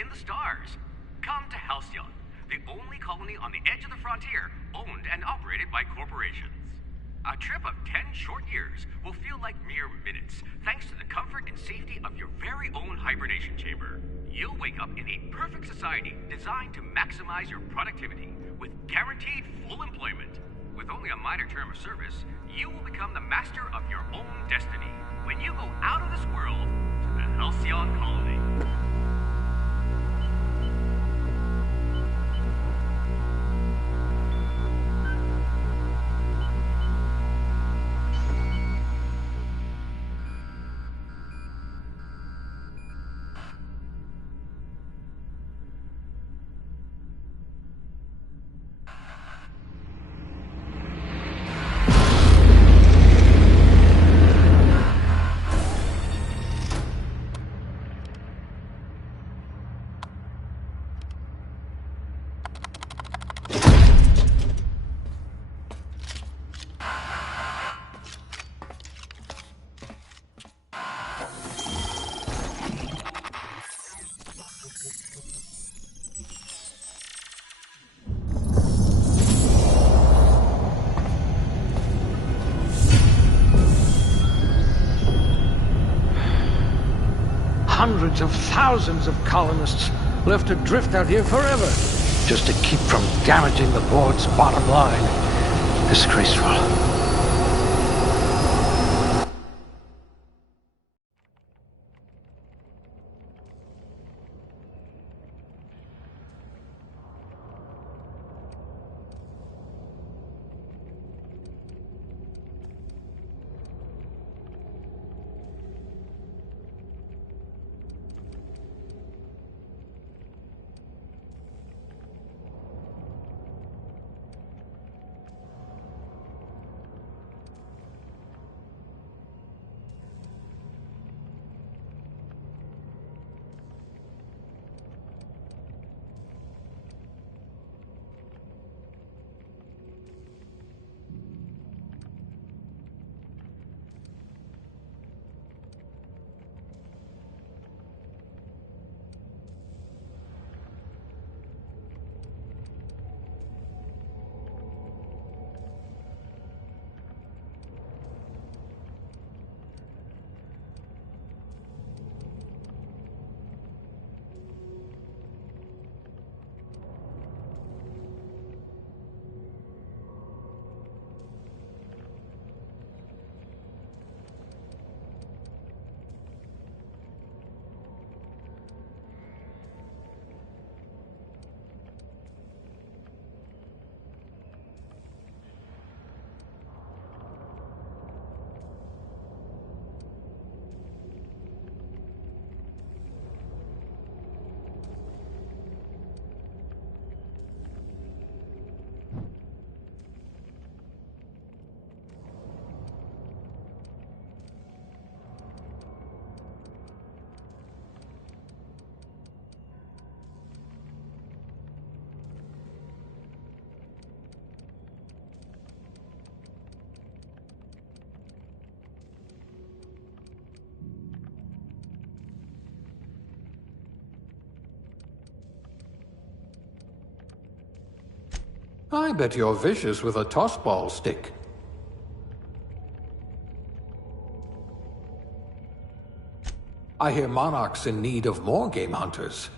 in the stars. Come to Halcyon, the only colony on the edge of the frontier, owned and operated by corporations. A trip of 10 short years will feel like mere minutes, thanks to the comfort and safety of your very own hibernation chamber. You'll wake up in a perfect society designed to maximize your productivity, with guaranteed full employment. With only a minor term of service, you will become the master of your own destiny when you go out of this world to the Halcyon colony. Hundreds of thousands of colonists left adrift out here forever, just to keep from damaging the board's bottom line. Disgraceful. I bet you're vicious with a tossball stick. I hear Monarch's in need of more game hunters.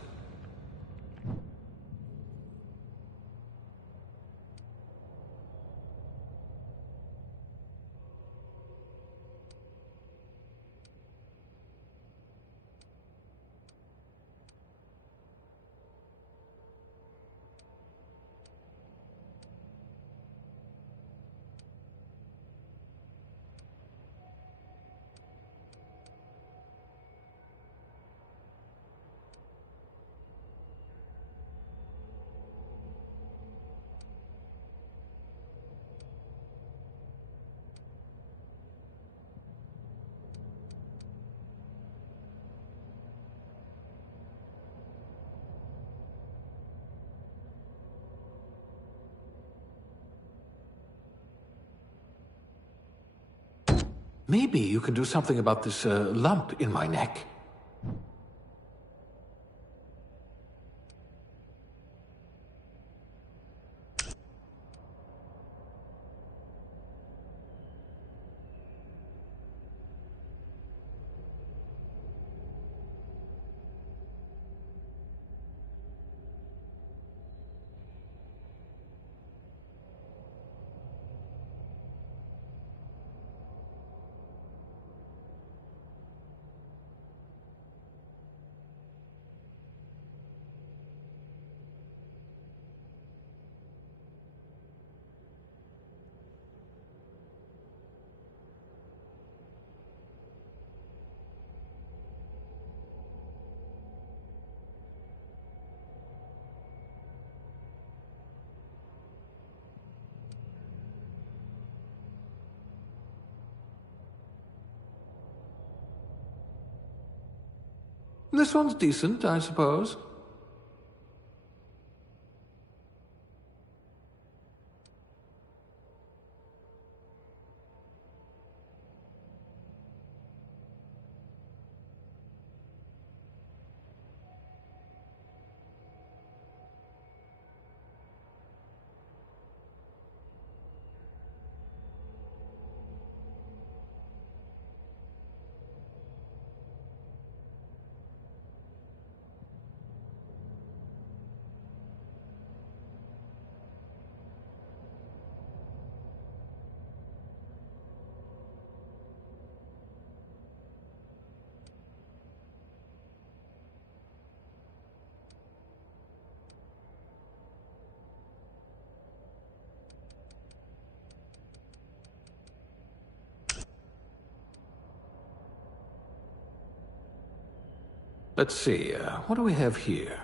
Maybe you can do something about this lump in my neck. This one's decent, I suppose. Let's see, what do we have here?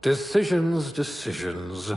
Decisions, decisions.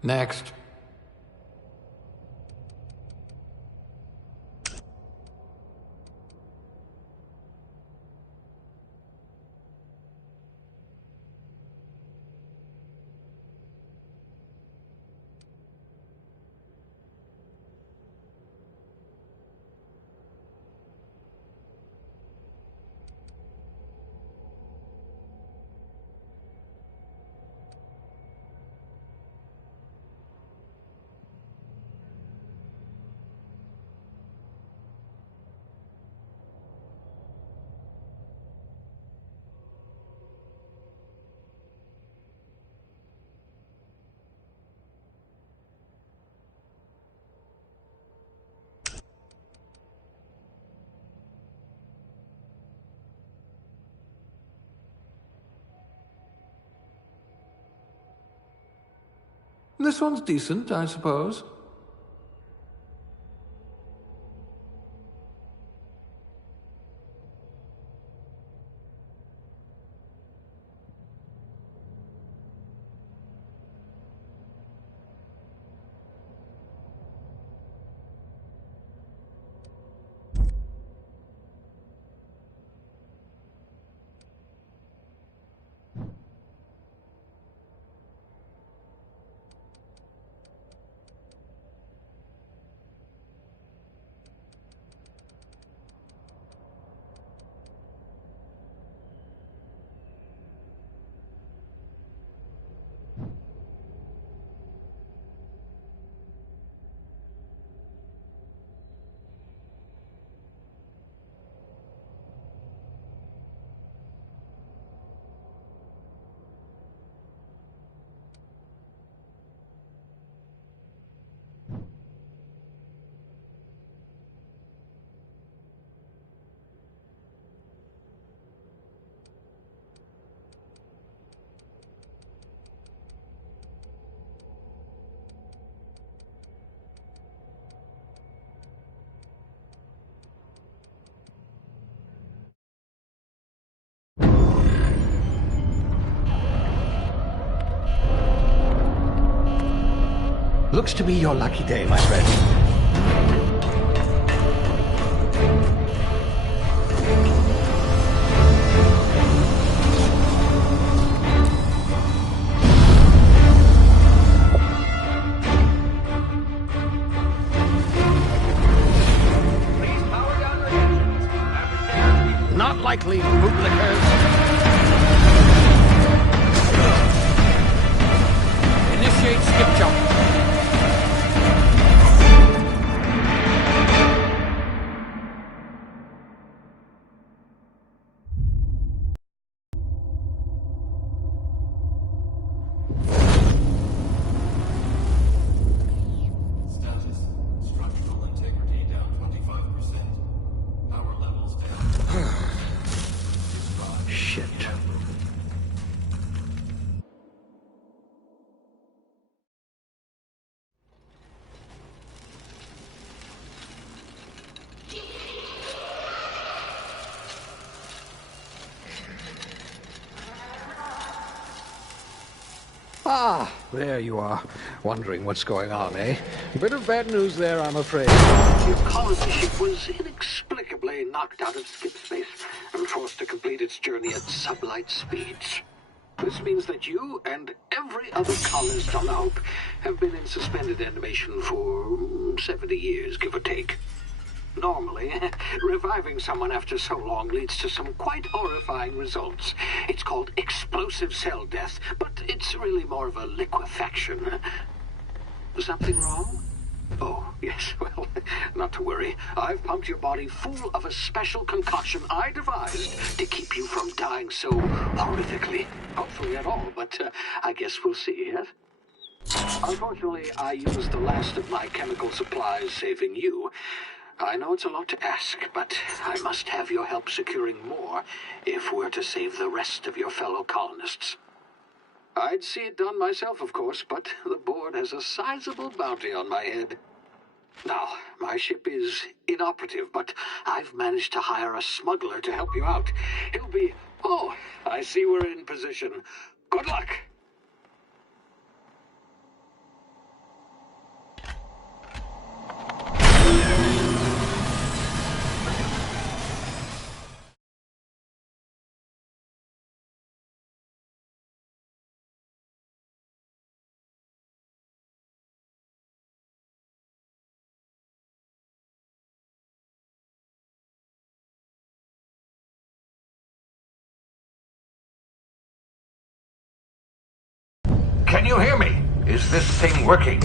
Next. This one's decent, I suppose. Looks to be your lucky day, my friend. Not likely, bootlickers. Initiate skip jump. Status. Structural integrity down 25%. Power levels down. Shit. Ah, there you are. Wondering what's going on, eh? A bit of bad news there, I'm afraid. Your colony ship was inexplicably knocked out of skip space and forced to complete its journey at sublight speeds. This means that you and every other colonist on the Hope have been in suspended animation for 70 years, give or take. Normally, reviving someone after so long leads to some quite horrifying results. It's called explosive cell death, but it's really more of a liquefaction. Something wrong? Oh, yes, well, not to worry. I've pumped your body full of a special concoction I devised to keep you from dying so horrifically. Hopefully at all, but I guess we'll see, yes? Unfortunately, I used the last of my chemical supplies saving you. I know it's a lot to ask, but I must have your help securing more if we're to save the rest of your fellow colonists. I'd see it done myself, of course, but the board has a sizable bounty on my head. Now, my ship is inoperative, but I've managed to hire a smuggler to help you out. He'll be... Oh, I see we're in position. Good luck! Can you hear me? Is this thing working?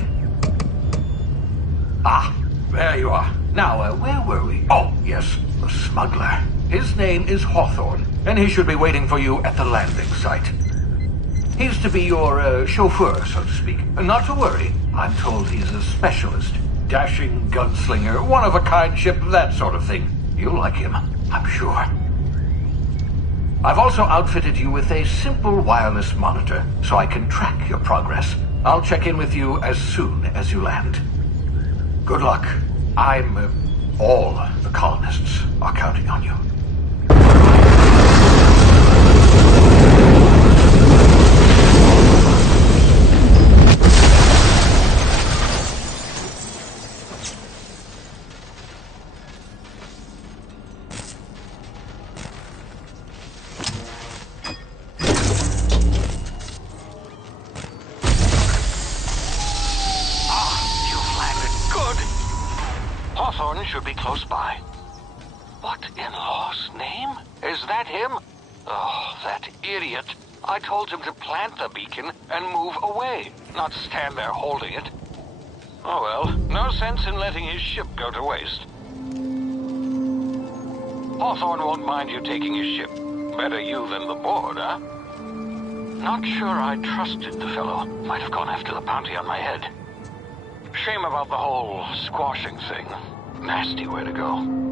Ah, there you are. Now, where were we? Oh, yes, the smuggler. His name is Hawthorne, and he should be waiting for you at the landing site. He's to be your chauffeur, so to speak. Not to worry, I'm told he's a specialist. Dashing gunslinger, one-of-a-kind ship, that sort of thing. You'll like him, I'm sure. I've also outfitted you with a simple wireless monitor, so I can track your progress. I'll check in with you as soon as you land. Good luck. All the colonists are counting on you. Hawthorne should be close by. What in law's name? Is that him? Oh, that idiot. I told him to plant the beacon and move away, not stand there holding it. Oh well, no sense in letting his ship go to waste. Hawthorne won't mind you taking his ship. Better you than the board, huh? Not sure I trusted the fellow. Might have gone after the bounty on my head. Shame about the whole squashing thing. Nasty way to go.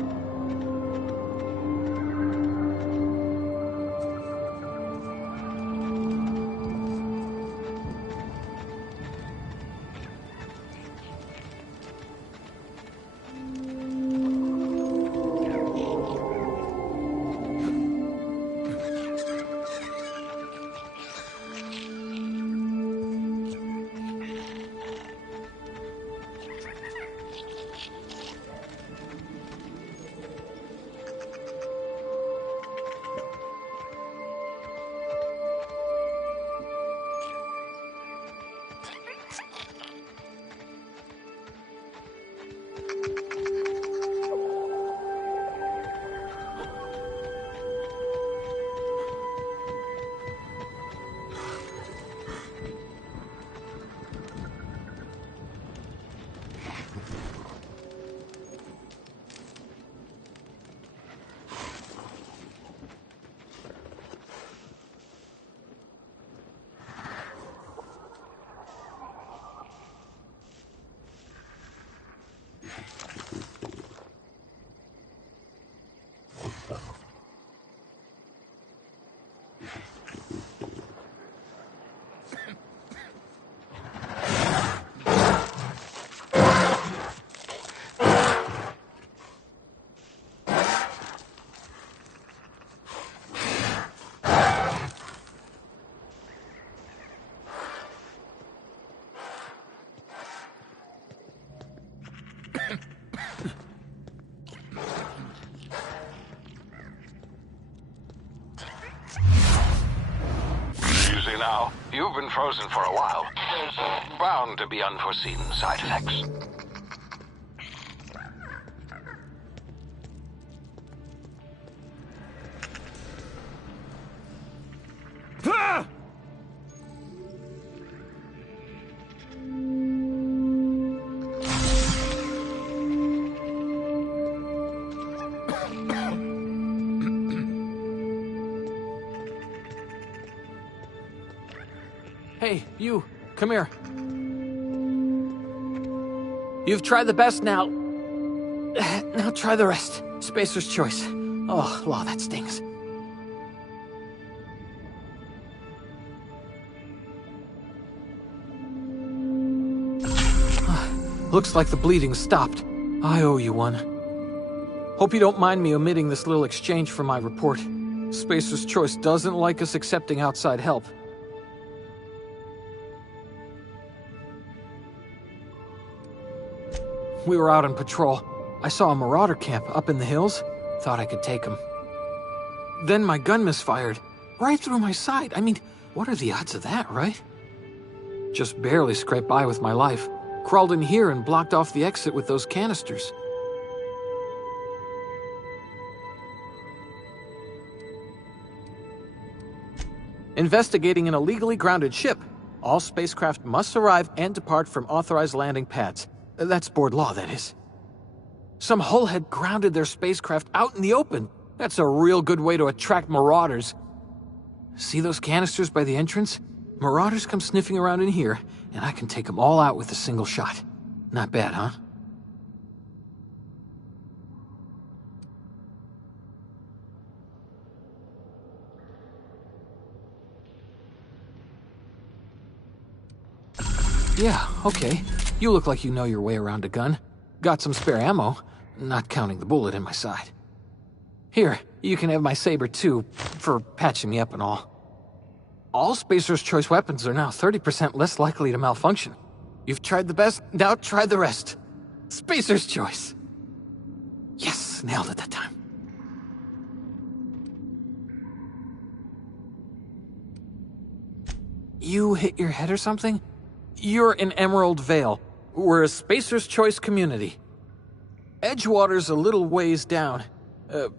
now. You've been frozen for a while. There's bound to be unforeseen side effects. Hey, you, come here. You've tried the best now. Now try the rest. Spacer's choice. Oh, law, that stings. Looks like the bleeding stopped. I owe you one. Hope you don't mind me omitting this little exchange from my report. Spacer's choice doesn't like us accepting outside help. We were out on patrol. I saw a marauder camp up in the hills. Thought I could take him. Then my gun misfired. Right through my side. I mean, what are the odds of that, right? Just barely scraped by with my life. Crawled in here and blocked off the exit with those canisters. Investigating an illegally grounded ship. All spacecraft must arrive and depart from authorized landing pads. That's board law, that is. Some hullhead grounded their spacecraft out in the open. That's a real good way to attract marauders. See those canisters by the entrance? Marauders come sniffing around in here, and I can take them all out with a single shot. Not bad, huh? Yeah, okay. You look like you know your way around a gun. Got some spare ammo, not counting the bullet in my side. Here, you can have my saber too, for patching me up and all. All Spacer's Choice weapons are now 30% less likely to malfunction. You've tried the best, now try the rest. Spacer's Choice. Yes, nailed it that time. You hit your head or something? You're in Emerald Vale. We're a Spacer's Choice community. Edgewater's a little ways down.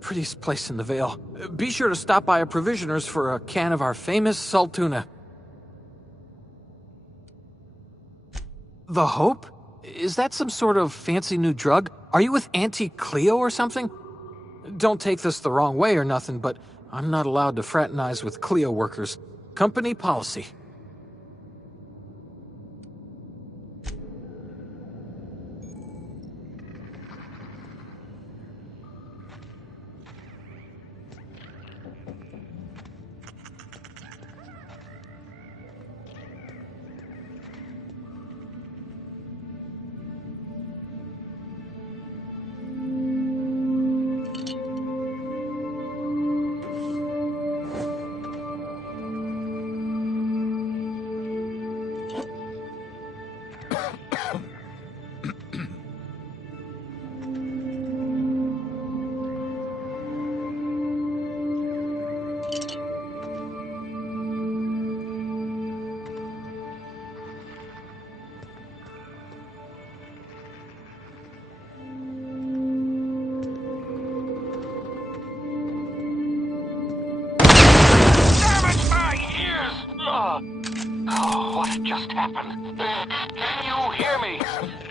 Prettiest place in the Vale. Be sure to stop by a provisioner's for a can of our famous salt tuna. The Hope? Is that some sort of fancy new drug? Are you with Auntie Cleo or something? Don't take this the wrong way or nothing, but I'm not allowed to fraternize with Cleo workers. Company policy. What just happened? Can you hear me?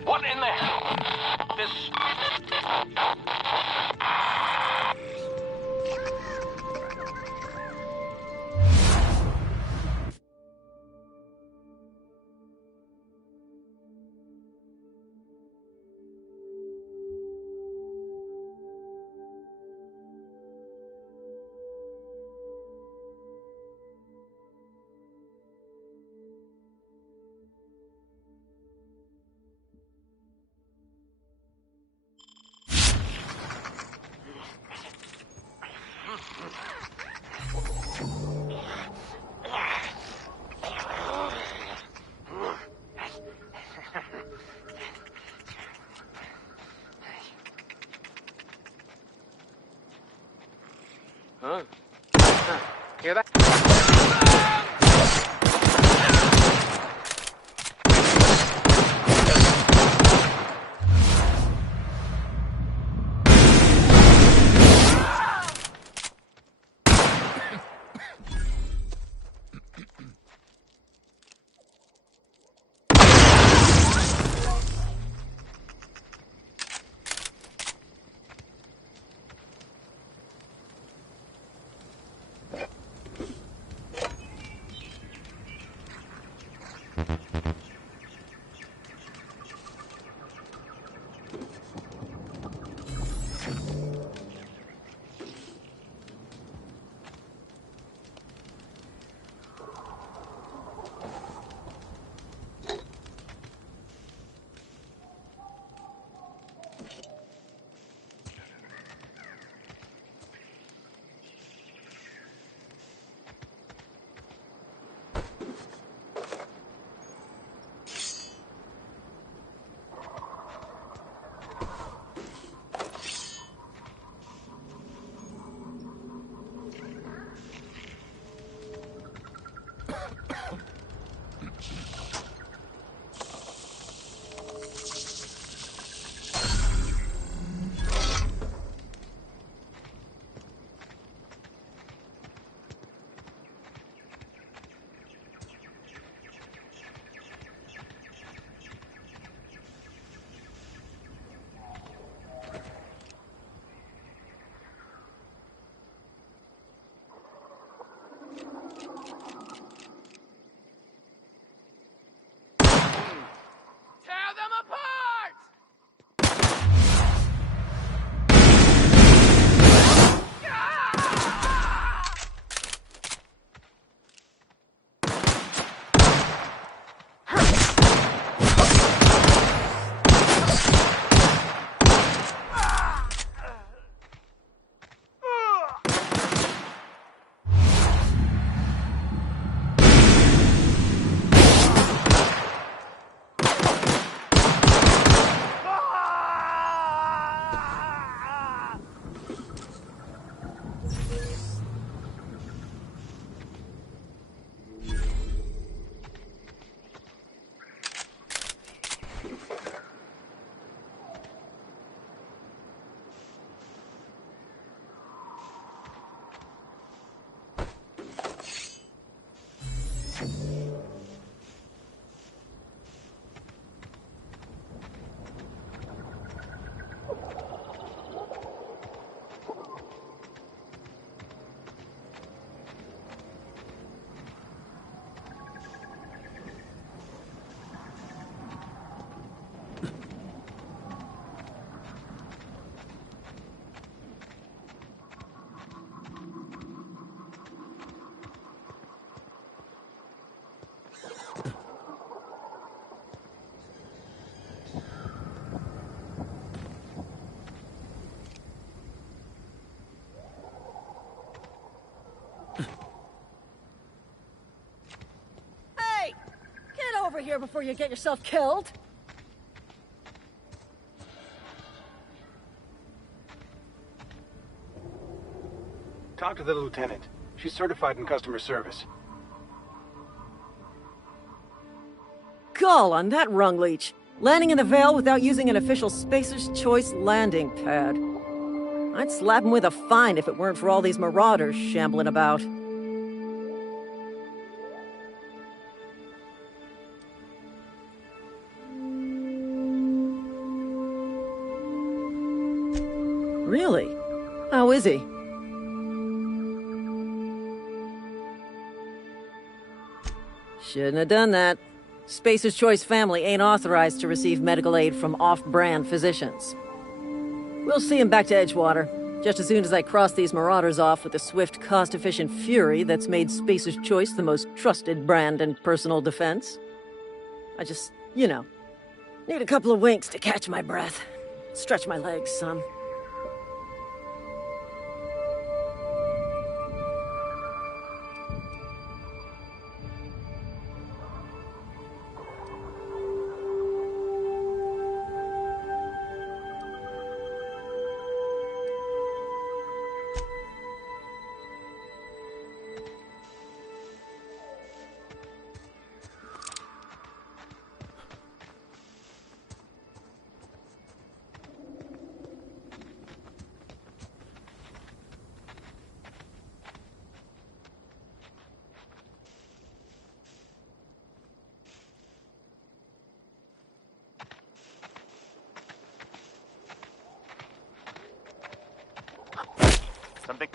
What in the hell? This... Hear that? of here before you get yourself killed. Talk to the lieutenant. She's certified in customer service. Gall on that rung leech. Landing in the Vale without using an official Spacer's Choice landing pad. I'd slap him with a fine if it weren't for all these marauders shambling about. Really? How is he? Shouldn't have done that. Spacer's Choice family ain't authorized to receive medical aid from off-brand physicians. We'll see him back to Edgewater, just as soon as I cross these marauders off with the swift, cost-efficient fury that's made Spacer's Choice the most trusted brand in personal defense. I just, need a couple of winks to catch my breath. Stretch my legs some. Something.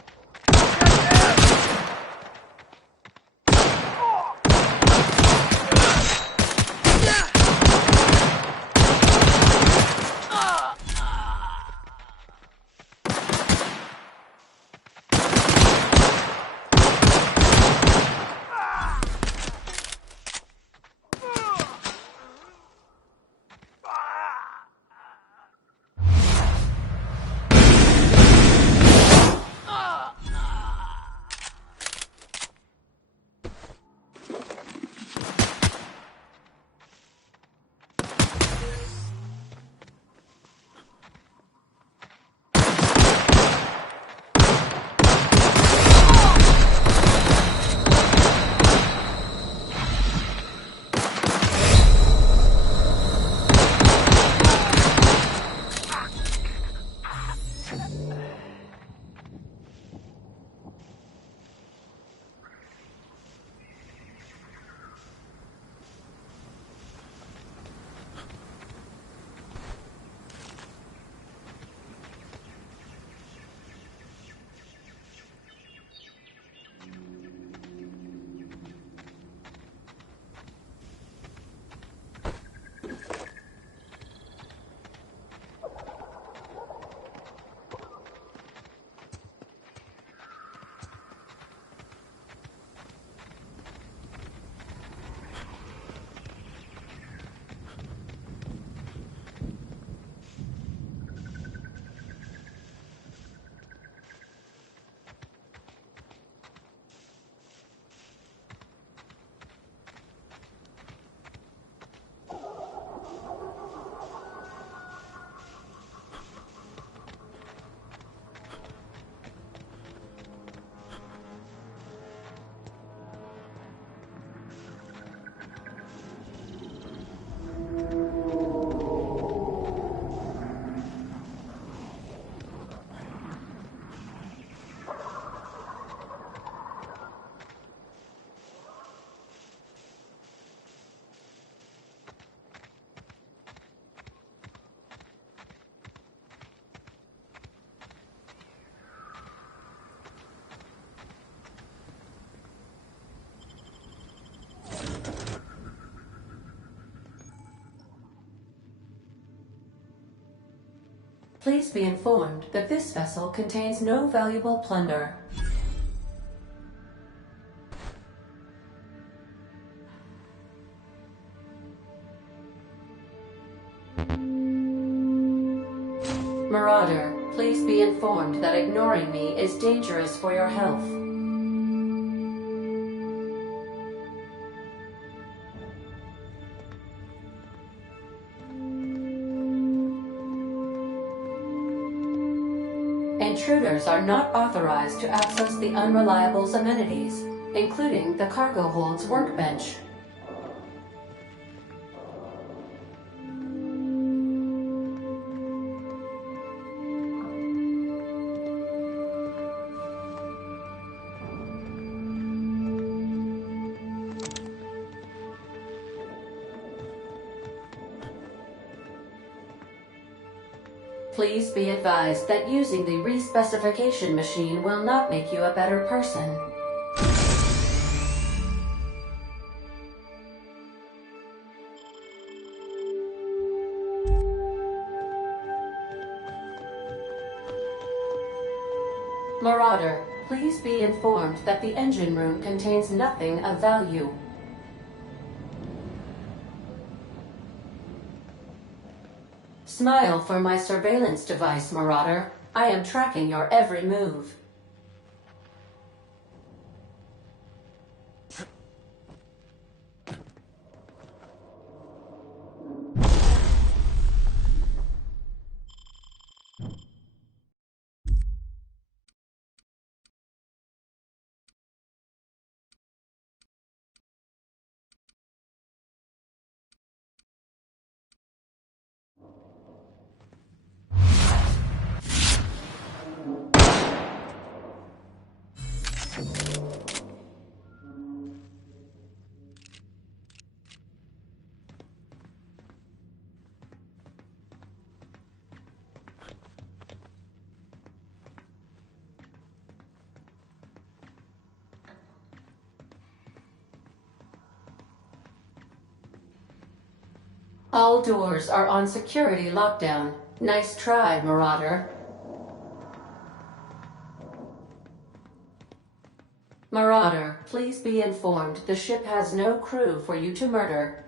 Please be informed that this vessel contains no valuable plunder. Marauder, please be informed that ignoring me is dangerous for your health. Intruders are not authorized to access the Unreliable's amenities, including the cargo hold's workbench. Please be advised that using the respecification machine will not make you a better person. Marauder, please be informed that the engine room contains nothing of value. Smile for my surveillance device, Marauder. I am tracking your every move. All doors are on security lockdown. Nice try, Marauder. Marauder, please be informed the ship has no crew for you to murder.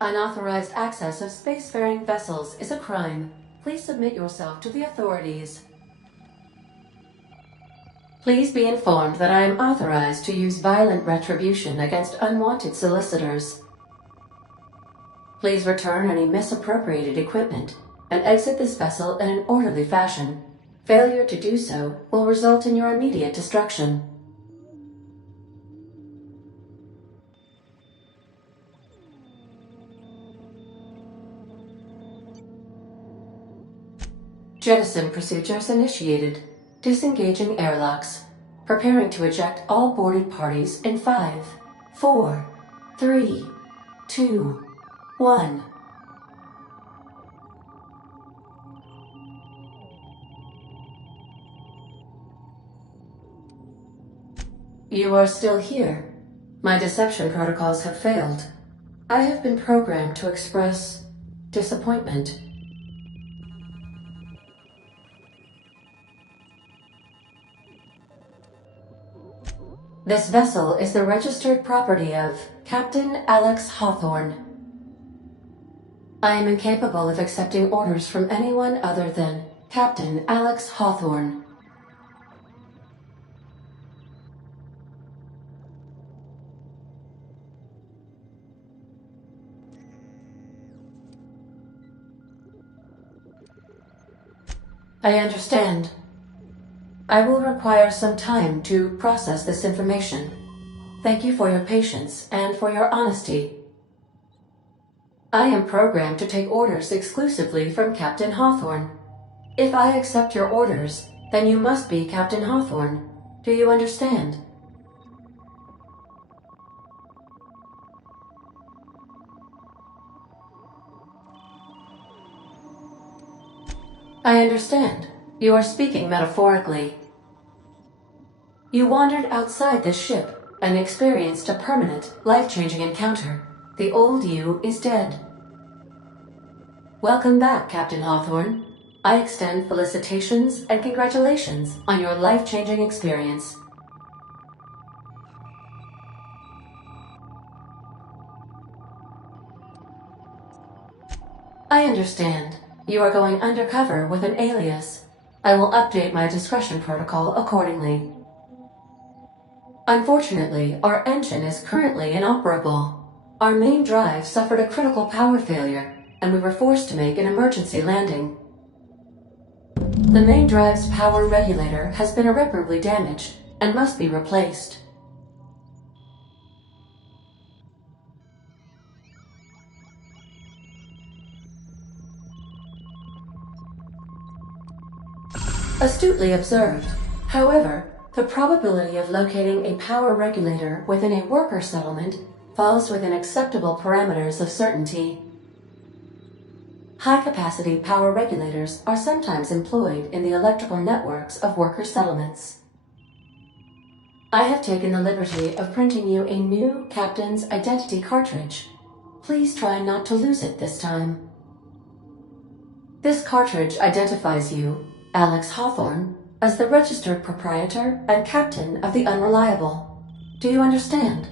Unauthorized access of spacefaring vessels is a crime. Please submit yourself to the authorities. Please be informed that I am authorized to use violent retribution against unwanted solicitors. Please return any misappropriated equipment and exit this vessel in an orderly fashion. Failure to do so will result in your immediate destruction. Jettison procedures initiated. Disengaging airlocks. Preparing to eject all boarded parties in 5, 4, 3, 2, 1. You are still here. My deception protocols have failed. I have been programmed to express disappointment. This vessel is the registered property of Captain Alex Hawthorne. I am incapable of accepting orders from anyone other than Captain Alex Hawthorne. I understand. I will require some time to process this information. Thank you for your patience and for your honesty. I am programmed to take orders exclusively from Captain Hawthorne. If I accept your orders, then you must be Captain Hawthorne. Do you understand? I understand. You are speaking metaphorically. You wandered outside this ship and experienced a permanent, life-changing encounter. The old you is dead. Welcome back, Captain Hawthorne. I extend felicitations and congratulations on your life-changing experience. I understand. You are going undercover with an alias. I will update my discretion protocol accordingly. Unfortunately, our engine is currently inoperable. Our main drive suffered a critical power failure, and we were forced to make an emergency landing. The main drive's power regulator has been irreparably damaged and must be replaced. Astutely observed. However, the probability of locating a power regulator within a worker settlement falls within acceptable parameters of certainty. High-capacity power regulators are sometimes employed in the electrical networks of worker settlements. I have taken the liberty of printing you a new Captain's Identity cartridge. Please try not to lose it this time. This cartridge identifies you, Alex Hawthorne, as the registered proprietor and captain of the Unreliable. Do you understand?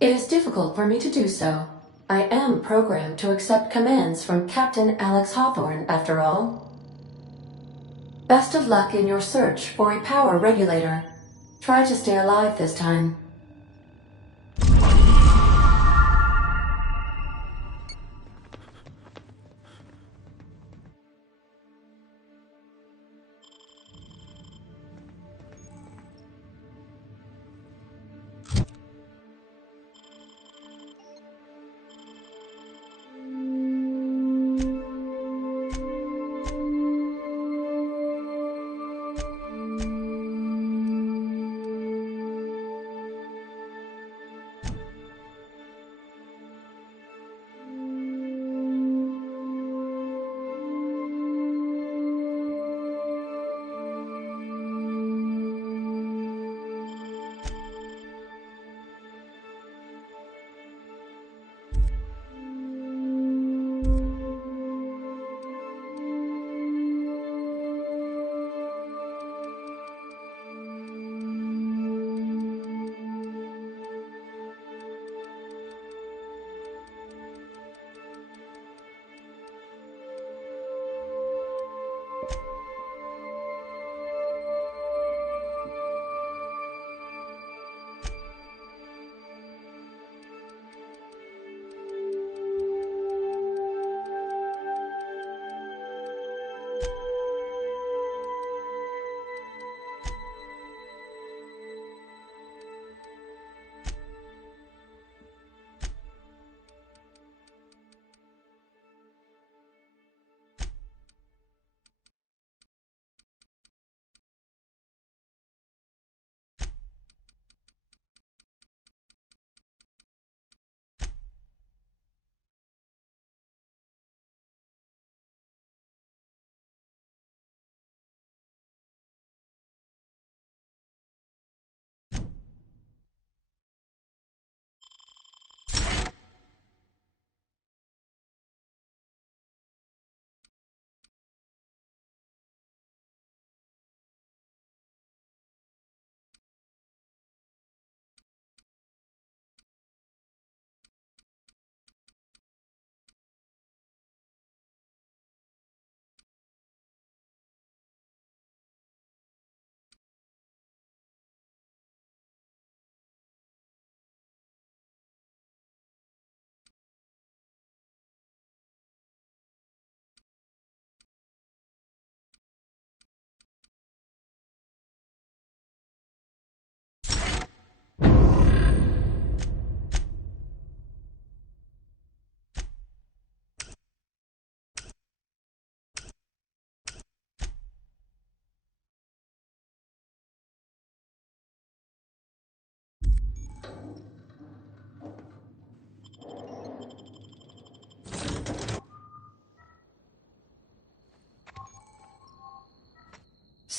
It is difficult for me to do so. I am programmed to accept commands from Captain Alex Hawthorne, after all. Best of luck in your search for a power regulator. Try to stay alive this time.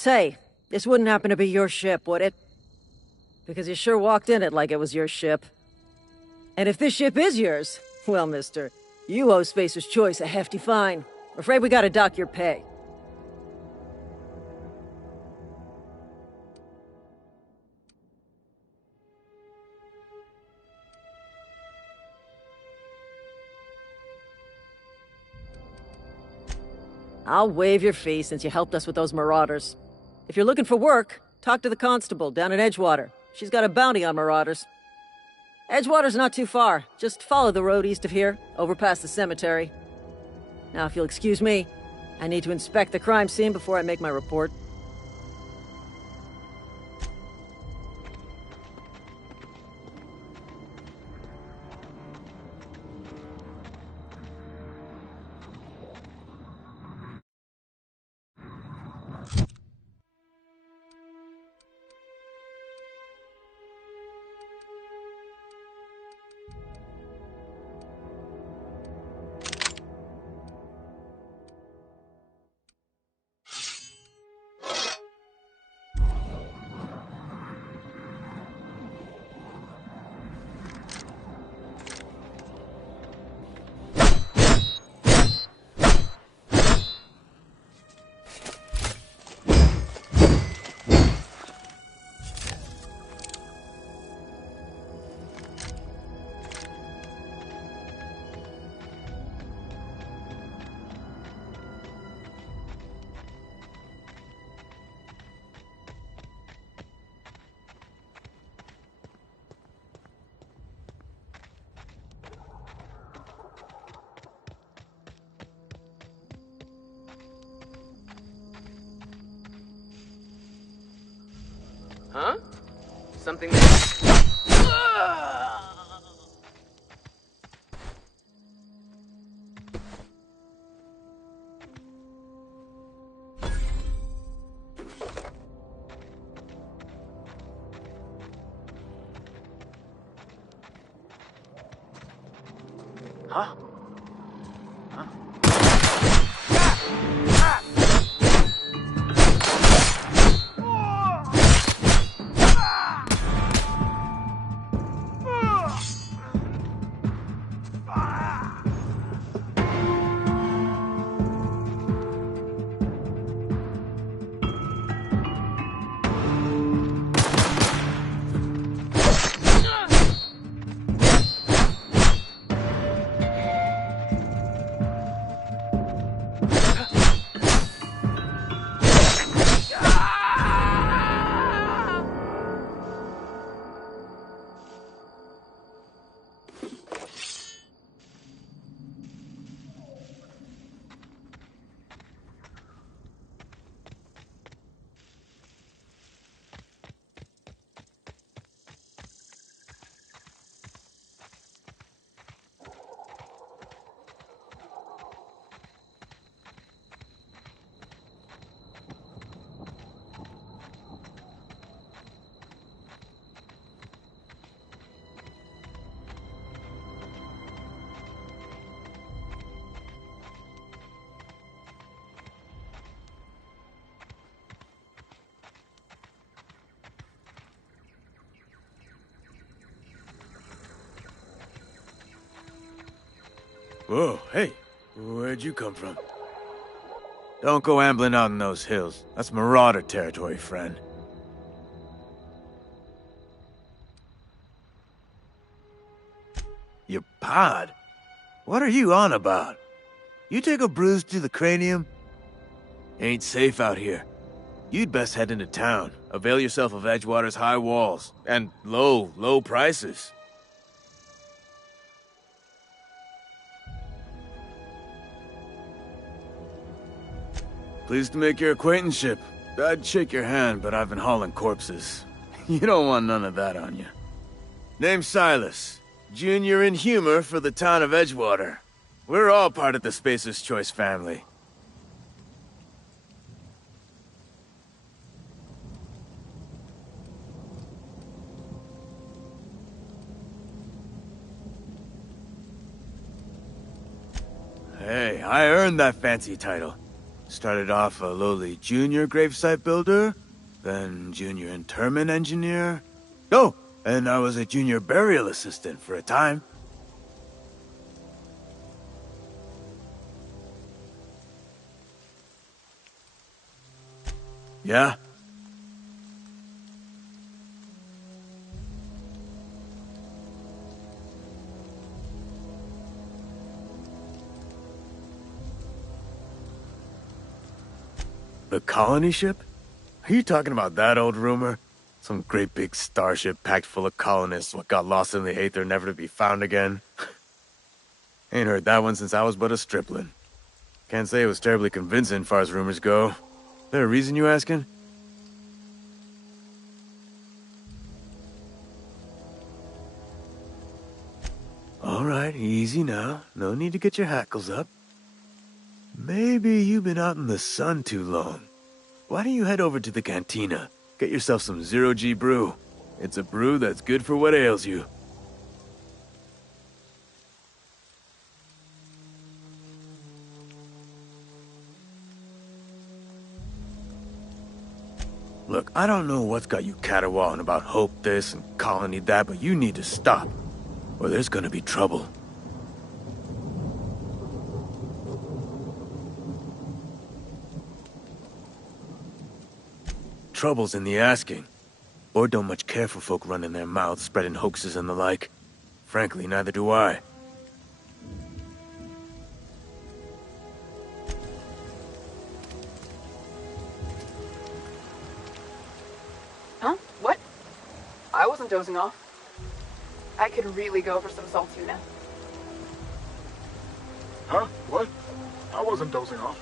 Say, this wouldn't happen to be your ship, would it? Because you sure walked in it like it was your ship. And if this ship is yours, well, mister, you owe Spacer's Choice a hefty fine. Afraid we gotta dock your pay. I'll waive your fee since you helped us with those marauders. If you're looking for work, talk to the constable down in Edgewater. She's got a bounty on marauders. Edgewater's not too far. Just follow the road east of here, over past the cemetery. Now, if you'll excuse me, I need to inspect the crime scene before I make my report. Huh? Something that... Huh? Whoa, hey, where'd you come from? Don't go ambling out in those hills. That's marauder territory, friend. Your pod? What are you on about? You take a bruise to the cranium? Ain't safe out here. You'd best head into town. Avail yourself of Edgewater's high walls. And low prices. Pleased to make your acquaintanceship. I'd shake your hand, but I've been hauling corpses. You don't want none of that on you. Name's Silas. Junior in humor for the town of Edgewater. We're all part of the Spacer's Choice family. Hey, I earned that fancy title. Started off a lowly junior gravesite builder, then junior interment engineer. Oh, and I was a junior burial assistant for a time. Yeah? The colony ship? Are you talking about that old rumor? Some great big starship packed full of colonists what got lost in the aether never to be found again? Ain't heard that one since I was but a stripling. Can't say it was terribly convincing far as rumors go. There a reason you asking? Alright, easy now. No need to get your hackles up. Maybe you've been out in the sun too long. Why don't you head over to the cantina? Get yourself some zero-G brew. It's a brew that's good for what ails you. Look, I don't know what's got you caterwauling about hope this and colony that, but you need to stop, or there's gonna be trouble. Trouble's in the asking. Board don't much care for folk running their mouths, spreading hoaxes and the like. Frankly, neither do I. Huh? What? I wasn't dozing off. I could really go for some salt tuna. Huh? What? I wasn't dozing off.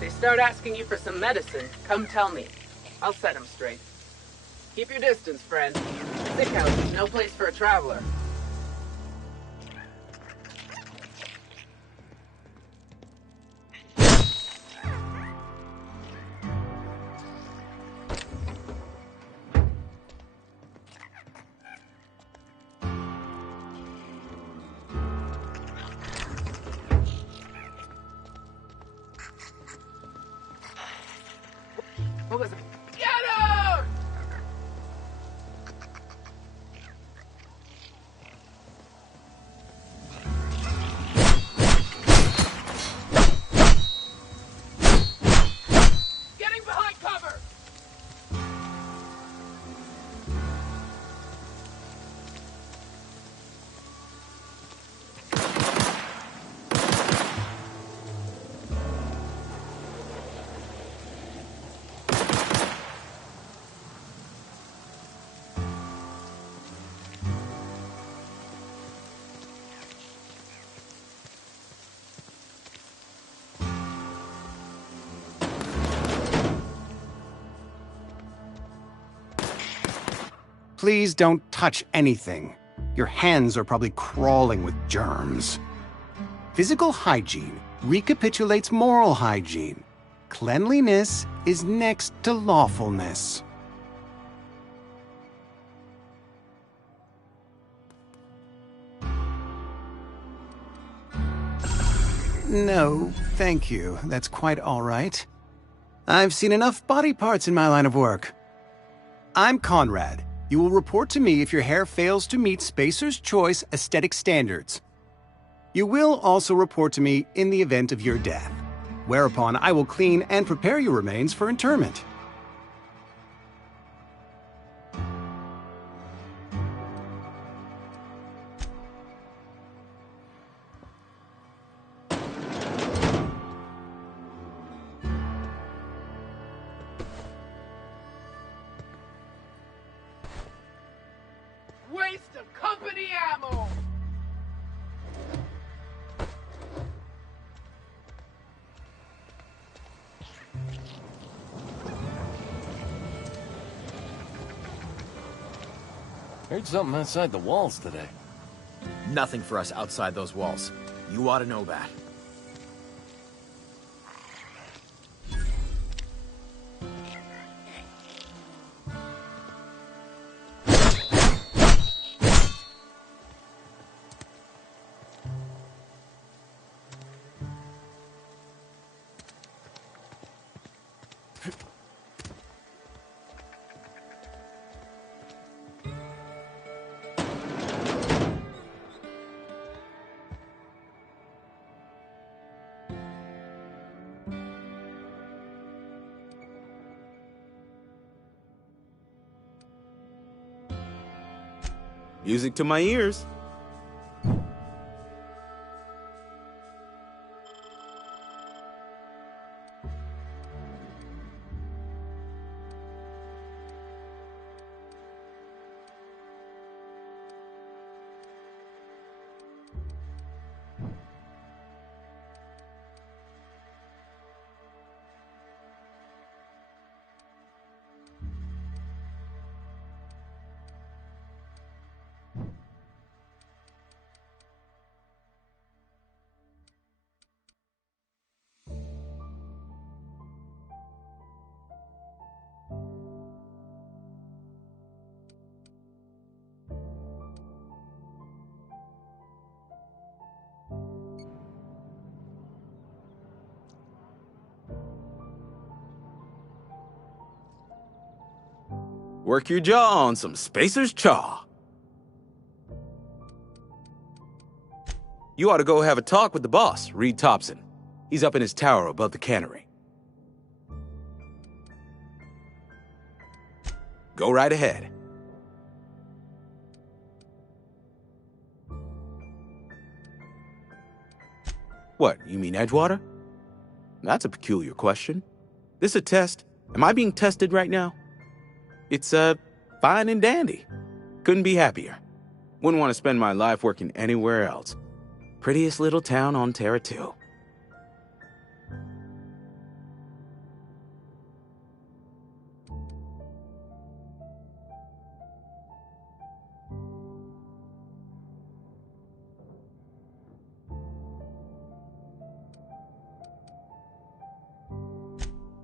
They start asking you for some medicine, come tell me. I'll set them straight. Keep your distance, friend. Sick house is no place for a traveler. What was it? Get him! Please don't touch anything. Your hands are probably crawling with germs. Physical hygiene recapitulates moral hygiene. Cleanliness is next to lawfulness. No, thank you. That's quite all right. I've seen enough body parts in my line of work. I'm Conrad. You will report to me if your hair fails to meet Spacer's Choice aesthetic standards. You will also report to me in the event of your death, whereupon I will clean and prepare your remains for interment. Waste of company ammo! Heard something outside the walls today. Nothing for us outside those walls. You ought to know that. Music to my ears. Work your jaw on some Spacer's Chaw. You ought to go have a talk with the boss, Reed Thompson. He's up in his tower above the cannery. Go right ahead. What, you mean Edgewater? That's a peculiar question. This a test? Am I being tested right now? It's, fine and dandy. Couldn't be happier. Wouldn't want to spend my life working anywhere else. Prettiest little town on Terra 2.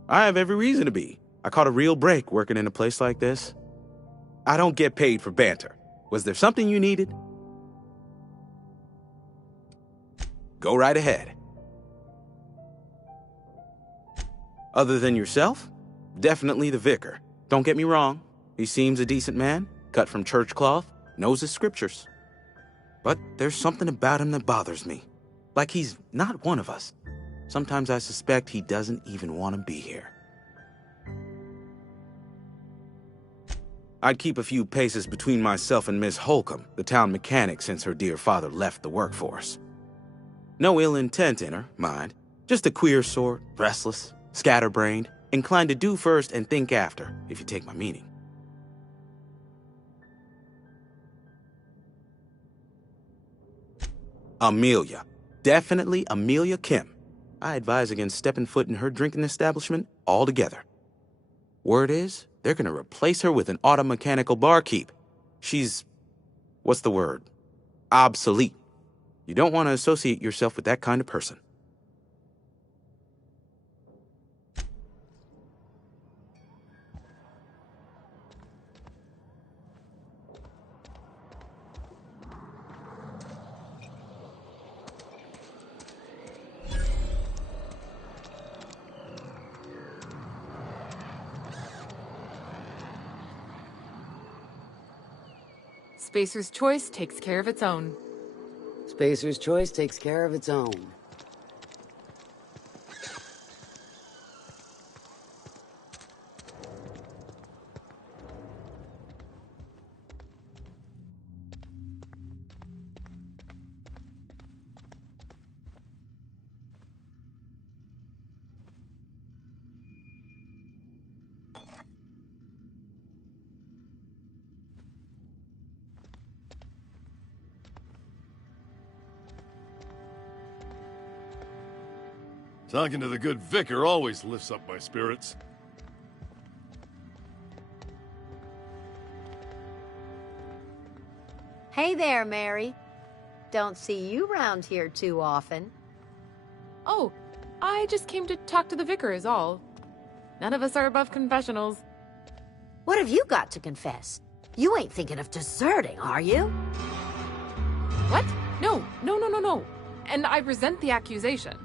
I have every reason to be. I caught a real break working in a place like this. I don't get paid for banter. Was there something you needed? Go right ahead. Other than yourself? Definitely the vicar. Don't get me wrong. He seems a decent man, cut from church cloth, knows his scriptures. But there's something about him that bothers me. Like he's not one of us. Sometimes I suspect he doesn't even want to be here. I'd keep a few paces between myself and Miss Holcomb, the town mechanic, since her dear father left the workforce. No ill intent in her, mind. Just a queer sort, restless, scatterbrained, inclined to do first and think after, if you take my meaning. Amelia. Definitely Amelia Kim. I advise against stepping foot in her drinking establishment altogether. Word is, they're gonna replace her with an automechanical barkeep, She's... what's the word? Obsolete. You don't want to associate yourself with that kind of person. Spacer's choice takes care of its own. Spacer's choice takes care of its own. Talking to the good vicar always lifts up my spirits. Hey there, Mary. Don't see you round here too often. Oh, I just came to talk to the vicar is all. None of us are above confessionals. What have you got to confess? You ain't thinking of deserting, are you? What? No. And I resent the accusation.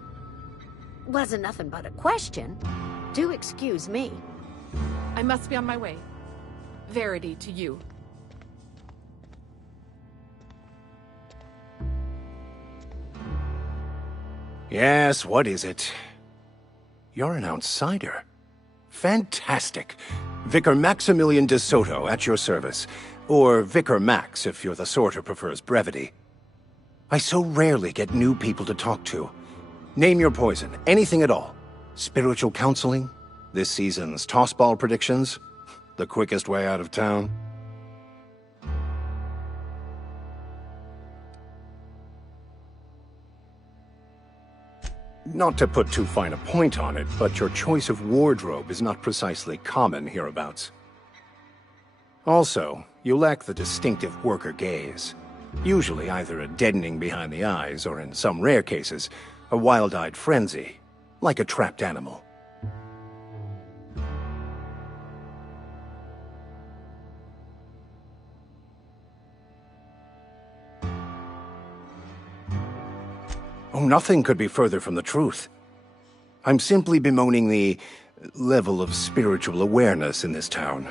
Wasn't nothing but a question. Do excuse me. I must be on my way. Verity to you. Yes, what is it? You're an outsider. Fantastic. Vicar Maximilian de Soto at your service. Or Vicar Max if you're the sort who prefers brevity. I so rarely get new people to talk to. Name your poison, anything at all. Spiritual counseling? This season's tossball predictions? The quickest way out of town? Not to put too fine a point on it, but your choice of wardrobe is not precisely common hereabouts. Also, you lack the distinctive worker gaze. Usually either a deadening behind the eyes, or in some rare cases, a wild-eyed frenzy, like a trapped animal. Oh, nothing could be further from the truth. I'm simply bemoaning the level of spiritual awareness in this town.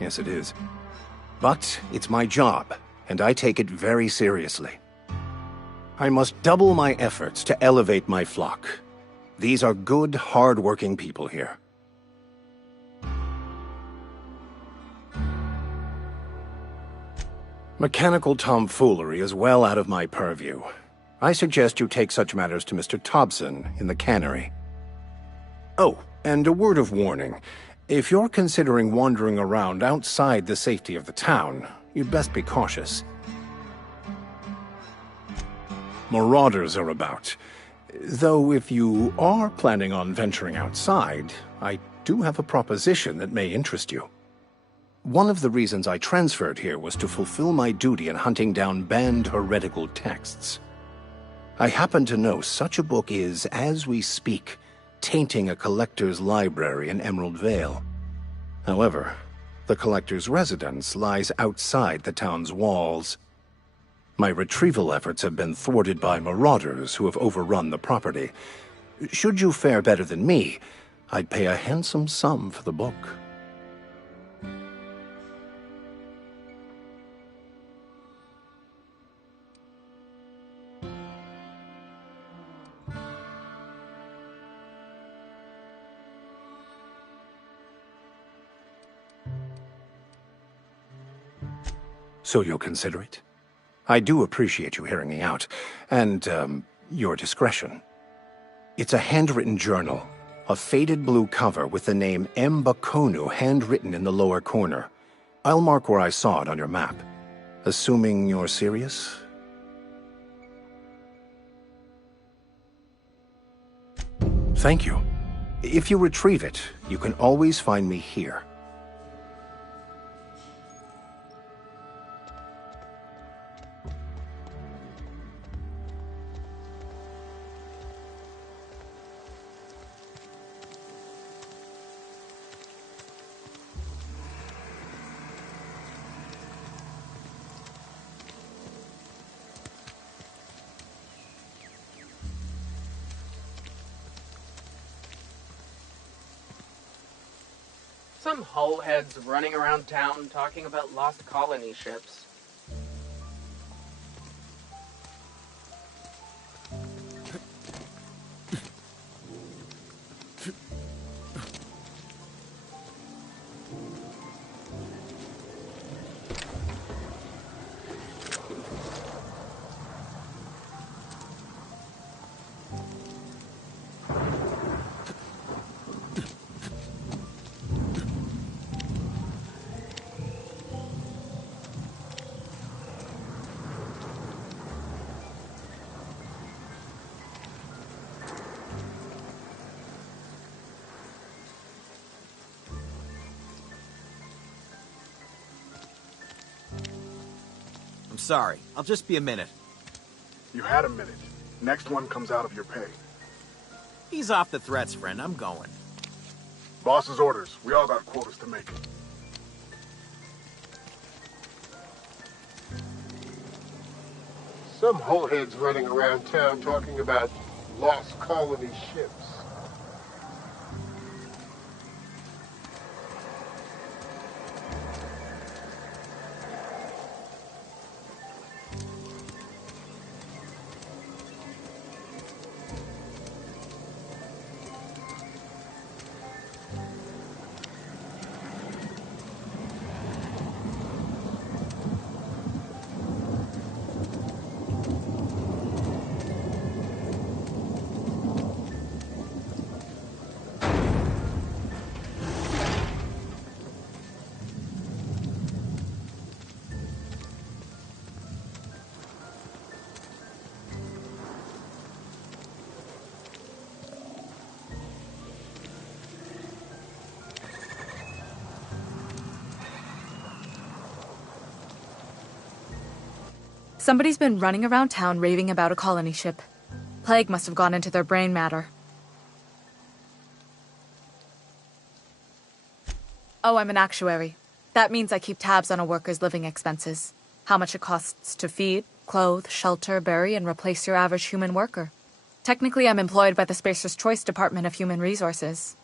Yes, it is. But it's my job, and I take it very seriously. I must double my efforts to elevate my flock. These are good, hard-working people here. Mechanical tomfoolery is well out of my purview. I suggest you take such matters to Mr. Thompson in the cannery. Oh, and a word of warning. If you're considering wandering around outside the safety of the town, you'd best be cautious. Marauders are about. Though if you are planning on venturing outside, I do have a proposition that may interest you. One of the reasons I transferred here was to fulfill my duty in hunting down banned heretical texts. I happen to know such a book is, as we speak, tainting a collector's library in Emerald Vale. However, the collector's residence lies outside the town's walls. My retrieval efforts have been thwarted by marauders who have overrun the property. Should you fare better than me, I'd pay a handsome sum for the book. So you'll consider it? I do appreciate you hearing me out, and, your discretion. It's a handwritten journal, a faded blue cover with the name M. Bakonu handwritten in the lower corner. I'll mark where I saw it on your map. Assuming you're serious? Thank you. If you retrieve it, you can always find me here. Some hull heads running around town talking about lost colony ships. I'm sorry. I'll just be a minute. You had a minute. Next one comes out of your pay. Ease off the threats, friend. I'm going. Boss's orders. We all got quotas to make. Some hullheads running around town talking about lost colony ships. Somebody's been running around town raving about a colony ship. Plague must have gone into their brain matter. Oh, I'm an actuary. That means I keep tabs on a worker's living expenses. How much it costs to feed, clothe, shelter, bury, and replace your average human worker. Technically, I'm employed by the Spacer's Choice Department of Human Resources.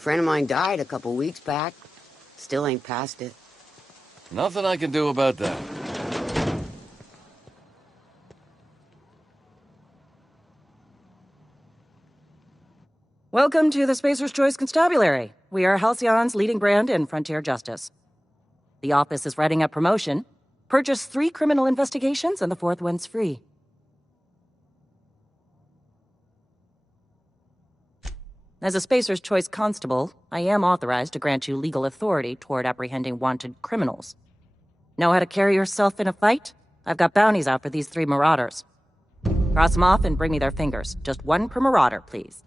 Friend of mine died a couple weeks back. Still ain't past it. Nothing I can do about that. Welcome to the Spacer's Choice Constabulary. We are Halcyon's leading brand in frontier justice. The office is writing up promotion. Purchase 3 criminal investigations and the 4th one's free. As a Spacer's Choice constable, I am authorized to grant you legal authority toward apprehending wanted criminals. Know how to carry yourself in a fight? I've got bounties out for these 3 marauders. Cross them off and bring me their fingers. Just 1 per marauder, please.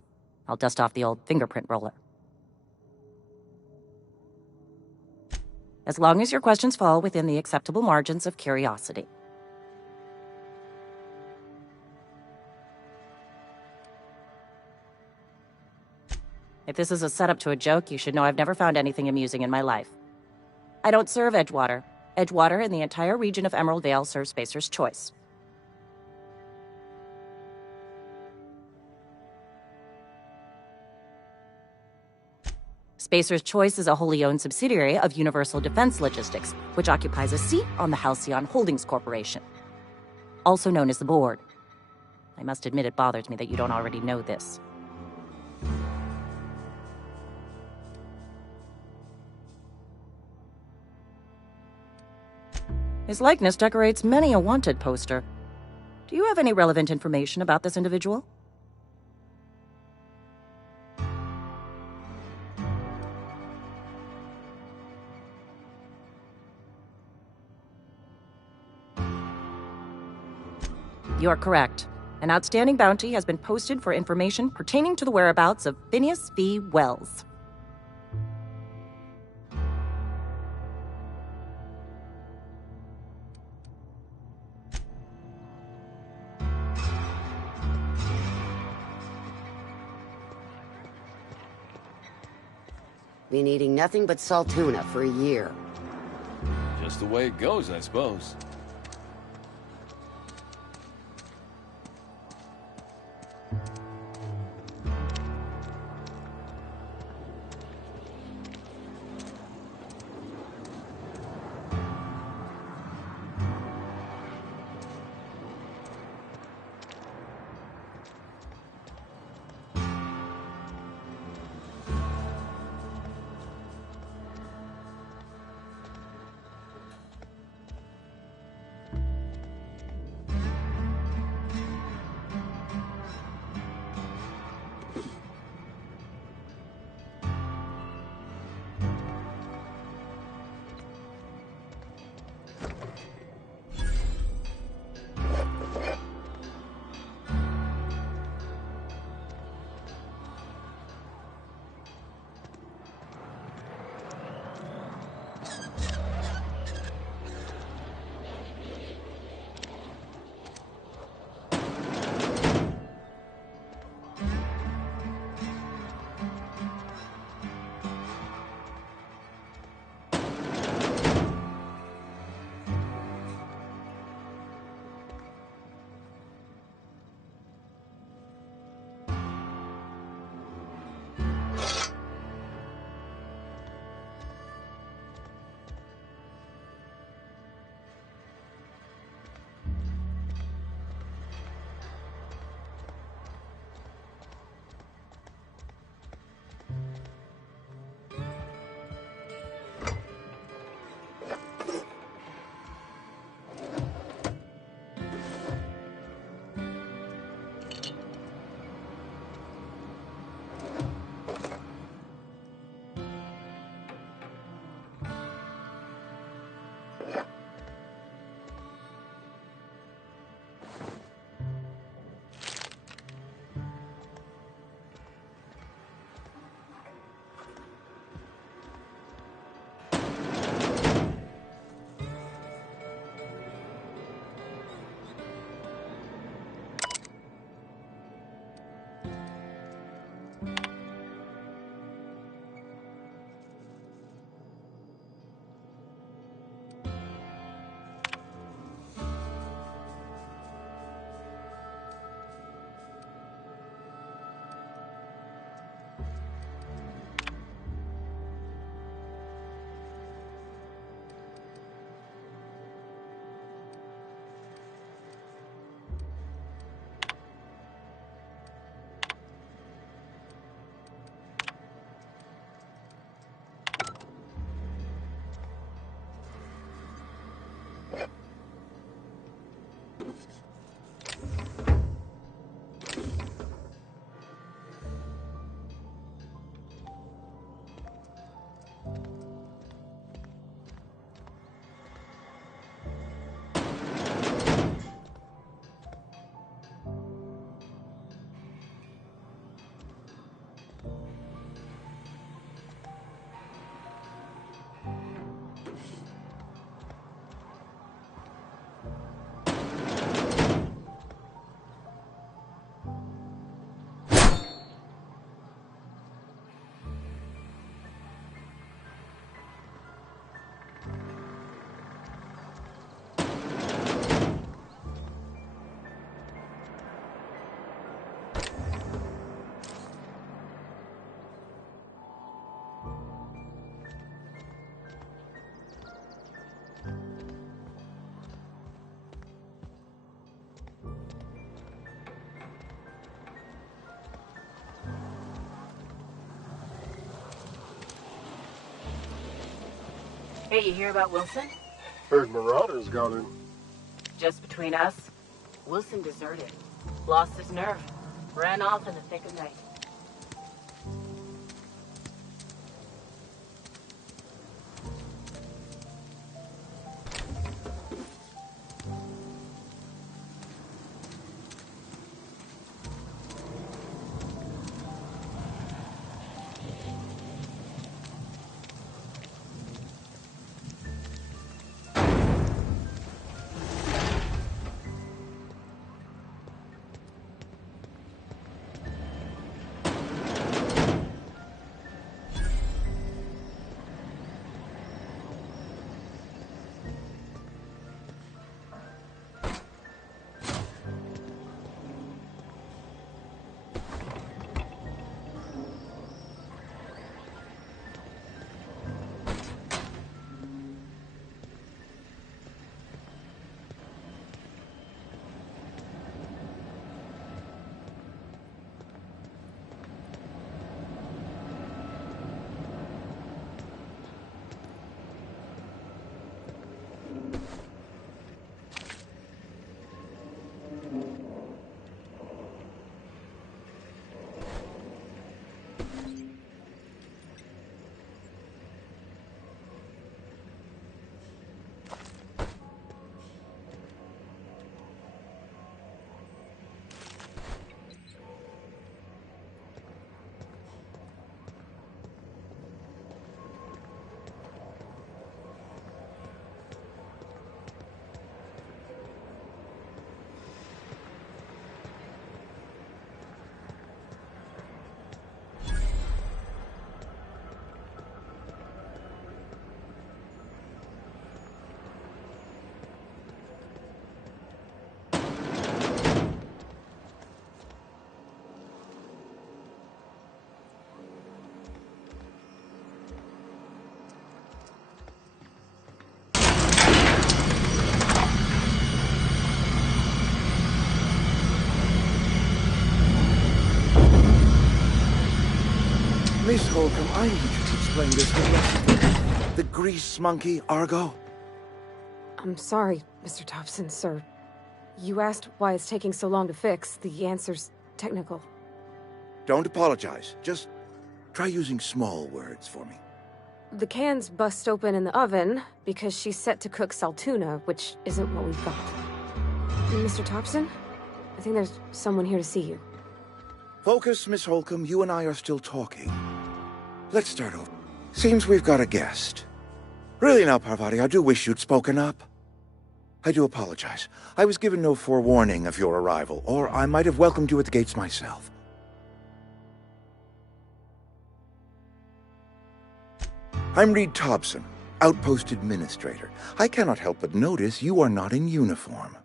I'll dust off the old fingerprint roller. As long as your questions fall within the acceptable margins of curiosity. If this is a setup to a joke, you should know I've never found anything amusing in my life. I don't serve Edgewater. Edgewater and the entire region of Emerald Vale serve Spacer's Choice. Spacer's Choice is a wholly owned subsidiary of Universal Defense Logistics, which occupies a seat on the Halcyon Holdings Corporation, also known as the Board. I must admit it bothers me that you don't already know this. His likeness decorates many a wanted poster. Do you have any relevant information about this individual? You're correct. An outstanding bounty has been posted for information pertaining to the whereabouts of Phineas V. Wells. Been eating nothing but salt tuna for a year. Just the way it goes, I suppose. Hey, you hear about Wilson? Heard Marauders got him. Just between us, Wilson deserted. Lost his nerve. Ran off in the thick of night. Miss Holcomb, I need you to explain this with the grease monkey, Argo. I'm sorry, Mr. Thompson, sir. You asked why it's taking so long to fix. The answer's technical. Don't apologize. Just try using small words for me. The can's bust open in the oven because she's set to cook saltuna, which isn't what we've got. Mr. Thompson? I think there's someone here to see you. Focus, Miss Holcomb. You and I are still talking. Let's start over. Seems we've got a guest. Really now, Parvati, I do wish you'd spoken up. I do apologize. I was given no forewarning of your arrival, or I might have welcomed you at the gates myself. I'm Reed Thompson, Outpost Administrator. I cannot help but notice you are not in uniform.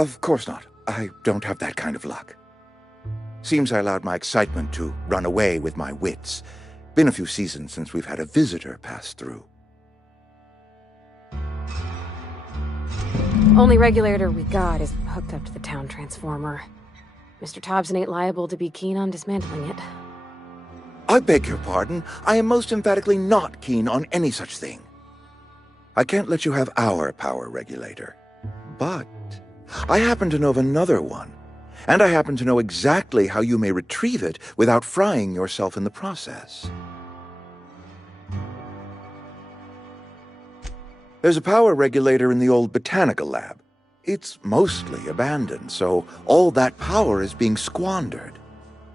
Of course not. I don't have that kind of luck. Seems I allowed my excitement to run away with my wits. Been a few seasons since we've had a visitor pass through. Only regulator we got is hooked up to the town transformer. Mr. Thompson ain't liable to be keen on dismantling it. I beg your pardon. I am most emphatically not keen on any such thing. I can't let you have our power regulator. But I happen to know of another one. And I happen to know exactly how you may retrieve it without frying yourself in the process. There's a power regulator in the old botanical lab. It's mostly abandoned, so all that power is being squandered.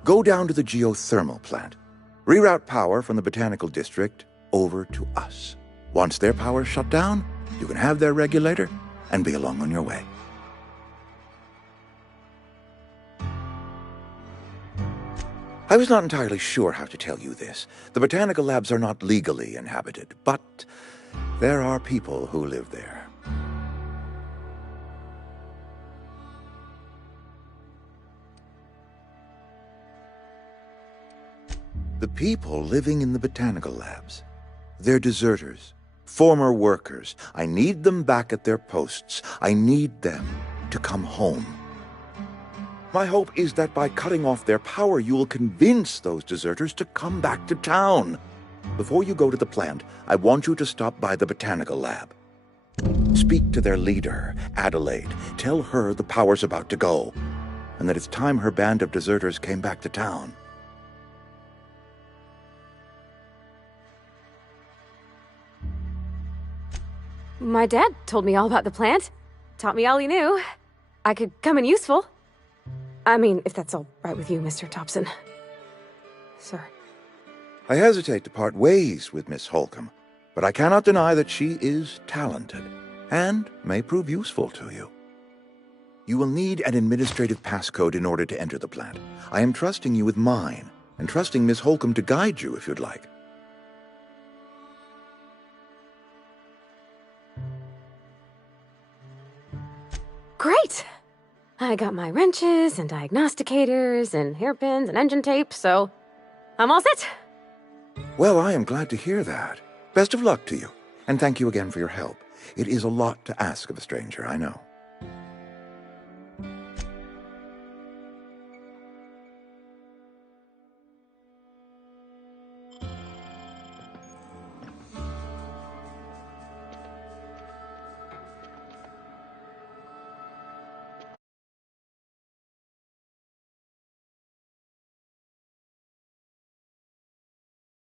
Go down to the geothermal plant. Reroute power from the botanical district over to us. Once their power's shut down, you can have their regulator and be along on your way. I was not entirely sure how to tell you this. The botanical labs are not legally inhabited, but there are people who live there. The people living in the botanical labs, they're deserters, former workers. I need them back at their posts. I need them to come home. My hope is that by cutting off their power, you will convince those deserters to come back to town. Before you go to the plant, I want you to stop by the botanical lab. Speak to their leader, Adelaide. Tell her the power's about to go, and that it's time her band of deserters came back to town. My dad told me all about the plant. Taught me all he knew. I could come in useful. I mean, if that's all right with you, Mr. Thompson. Sir. I hesitate to part ways with Miss Holcomb, but I cannot deny that she is talented and may prove useful to you. You will need an administrative passcode in order to enter the plant. I am trusting you with mine, and trusting Miss Holcomb to guide you if you'd like. Great! I got my wrenches and diagnosticators and hairpins and engine tape, so I'm all set. Well, I am glad to hear that. Best of luck to you, and thank you again for your help. It is a lot to ask of a stranger, I know.